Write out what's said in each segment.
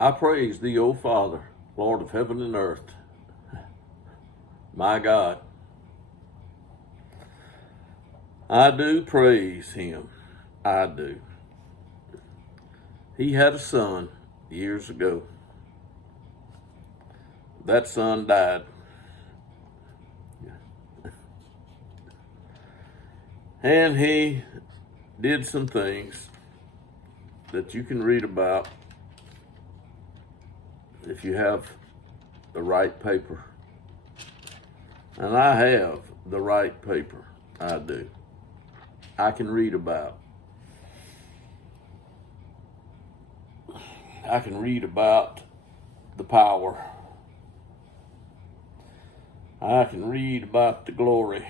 I praise thee, O Father, Lord of heaven and earth, my God. I do praise him. I do. He had a son years ago. That son died. And he did some things that you can read about if you have the right paper. And I have the right paper. I do. I can read about. I can read about the power. I can read about the glory.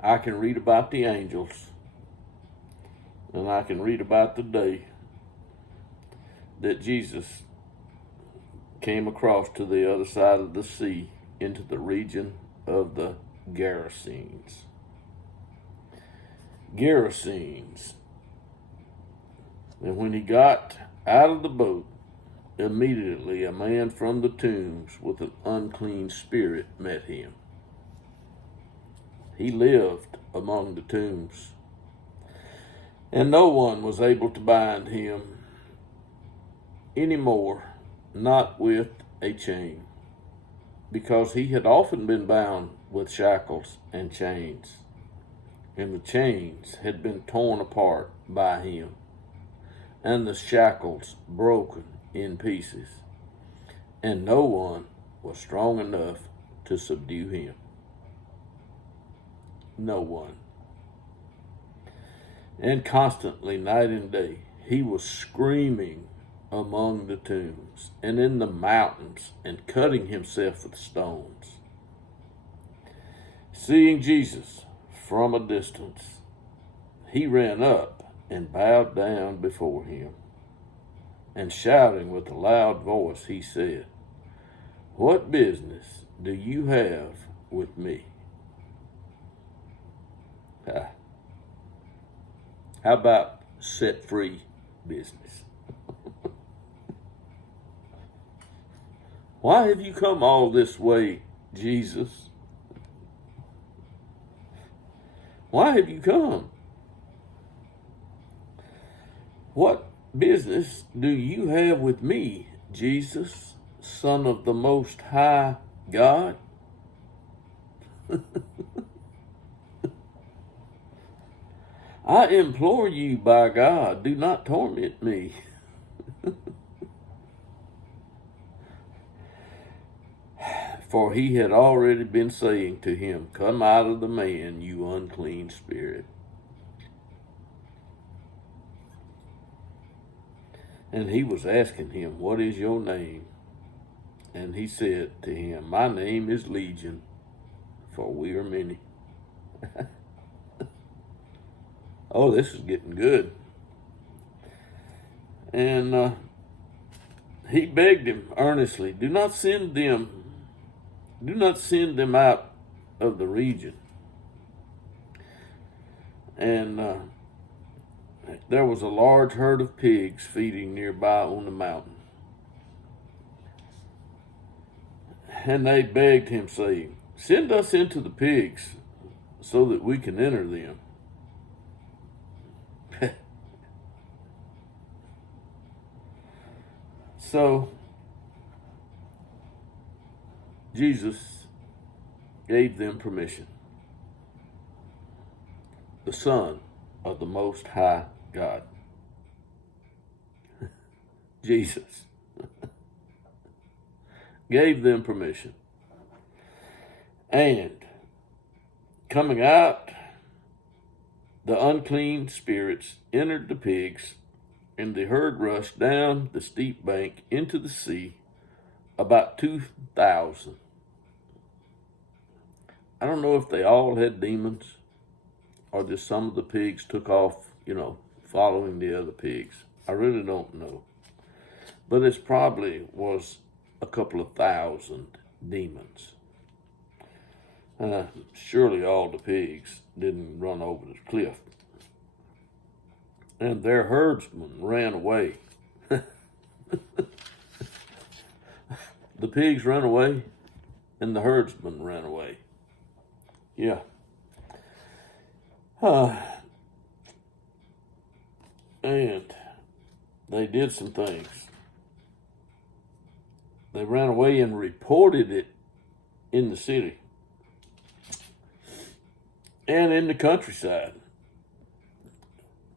I can read about the angels. And I can read about the day that Jesus came across to the other side of the sea into the region of the Gerasenes. Gerasenes. And when he got out of the boat, immediately a man from the tombs with an unclean spirit met him. He lived among the tombs, and no one was able to bind him anymore, not with a chain, because he had often been bound with shackles and chains, and the chains had been torn apart by him, and the shackles broken in pieces, and no one was strong enough to subdue him. No one. And constantly, night and day, he was screaming among the tombs and in the mountains and cutting himself with stones. Seeing Jesus from a distance, he ran up and bowed down before him, and shouting with a loud voice, he said, "What business do you have with me?" How about set free business? Why have you come all this way, Jesus? Why have you come? What business do you have with me, Jesus, Son of the Most High God? I implore you, by God, do not torment me. For he had already been saying to him, "Come out of the man, you unclean spirit." And he was asking him, "What is your name?" And he said to him, "My name is Legion, for we are many." Oh, this is getting good. And he begged him earnestly, do not send them out of the region. And there was a large herd of pigs feeding nearby on the mountain. And they begged him, saying, "Send us into the pigs so that we can enter them." So Jesus gave them permission. The Son of the Most High God, Jesus, gave them permission. And coming out, the unclean spirits entered the pigs, and the herd rushed down the steep bank into the sea, about 2,000. I don't know if they all had demons or just some of the pigs took off, following the other pigs. I really don't know. But it probably was a couple of thousand demons. Surely all the pigs didn't run over the cliff. And their herdsmen ran away The pigs ran away, and the herdsman ran away. Yeah. And they did some things. They ran away and reported it in the city and in the countryside.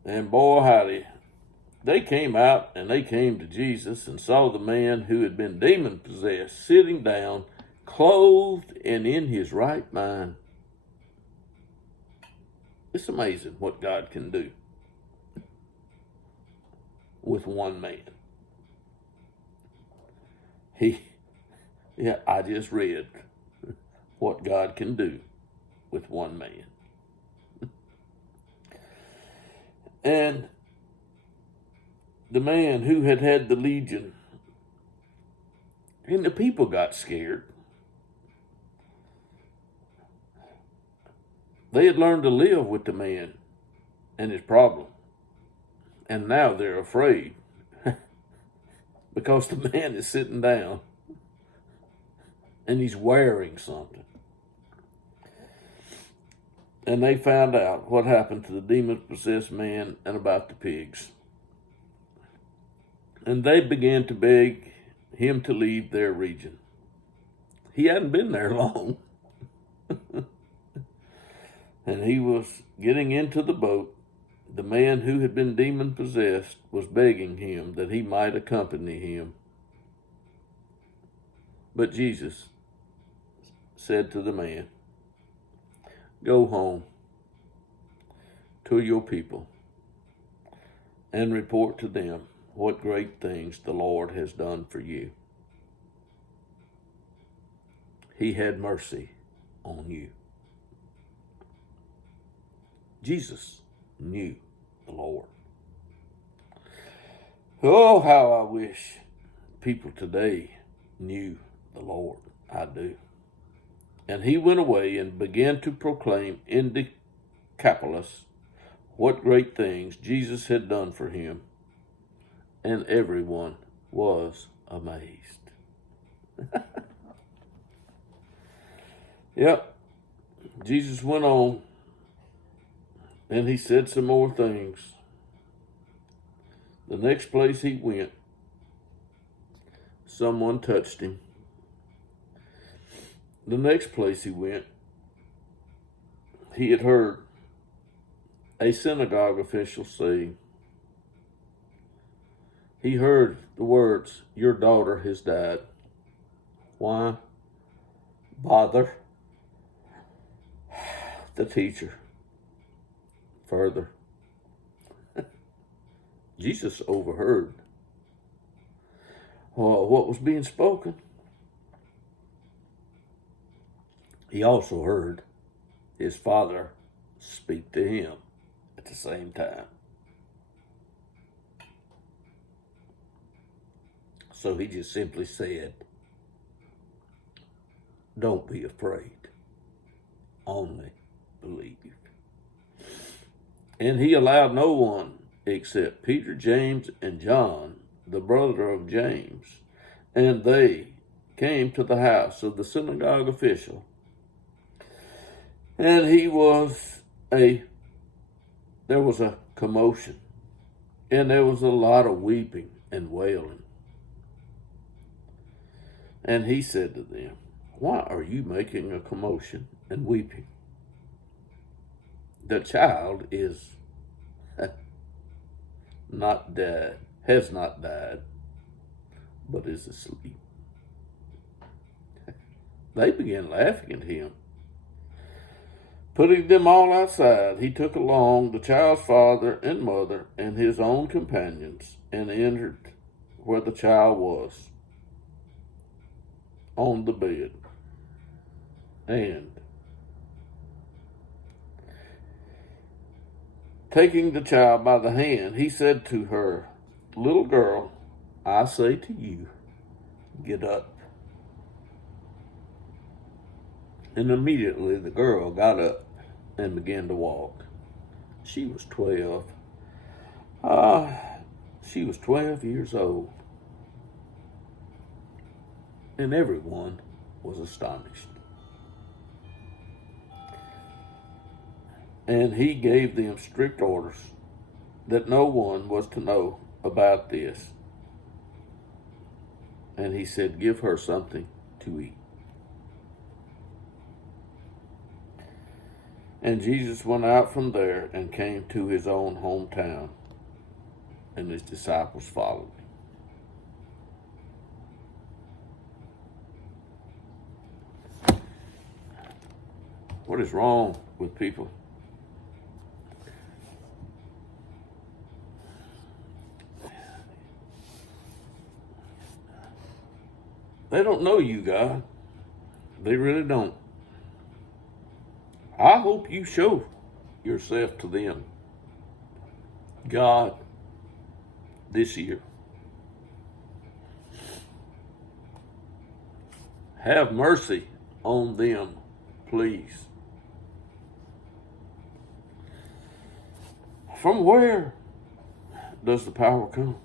And boy, howdy, they came out and they came to Jesus and saw the man who had been demon possessed sitting down, clothed and in his right mind. It's amazing what God can do with one man. I just read what God can do with one man. And the man who had had the legion, and the people got scared. They had learned to live with the man and his problem. And now they're afraid because the man is sitting down and he's wearing something. And they found out what happened to the demon-possessed man and about the pigs. And they began to beg him to leave their region. He hadn't been there long. And he was getting into the boat. The man who had been demon-possessed was begging him that he might accompany him. But Jesus said to the man, "Go home to your people and report to them what great things the Lord has done for you. He had mercy on you." Jesus knew the Lord. Oh, how I wish people today knew the Lord. I do. And he went away and began to proclaim in Decapolis what great things Jesus had done for him, and everyone was amazed. Yep, Jesus went on, and he said some more things. The next place he went, someone touched him. The next place he went, he had heard a synagogue official say, he heard the words, "Your daughter has died." Why bother the teacher further? Jesus overheard what was being spoken. He also heard his Father speak to him at the same time. So he just simply said, "Don't be afraid, only believe." And he allowed no one except Peter, James, and John, the brother of James, and they came to the house of the synagogue official. And there was a commotion, and there was a lot of weeping and wailing. And he said to them, "Why are you making a commotion and weeping? The child is has not died, but is asleep." They began laughing at him. Putting them all outside, he took along the child's father and mother and his own companions and entered where the child was, on the bed. And taking the child by the hand, he said to her, "Little girl, I say to you, get up." And immediately the girl got up and began to walk. She was 12. She was 12 years old. And everyone was astonished. And he gave them strict orders that no one was to know about this. And he said, give her something to eat. And Jesus went out from there and came to his own hometown, and his disciples followed him. What is wrong with people? They don't know you, God. They really don't. I hope you show yourself to them, God, this year. Have mercy on them, please. From where does the power come?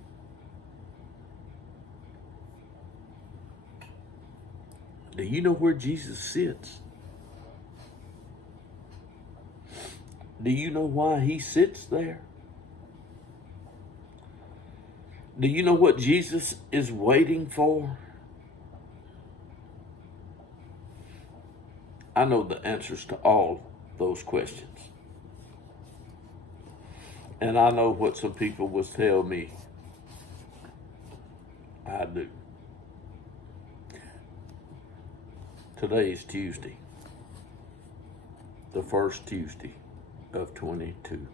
Do you know where Jesus sits? Do you know why he sits there? Do you know what Jesus is waiting for? I know the answers to all those questions. And I know what some people will tell me. I do. Today is Tuesday, the first Tuesday of 22.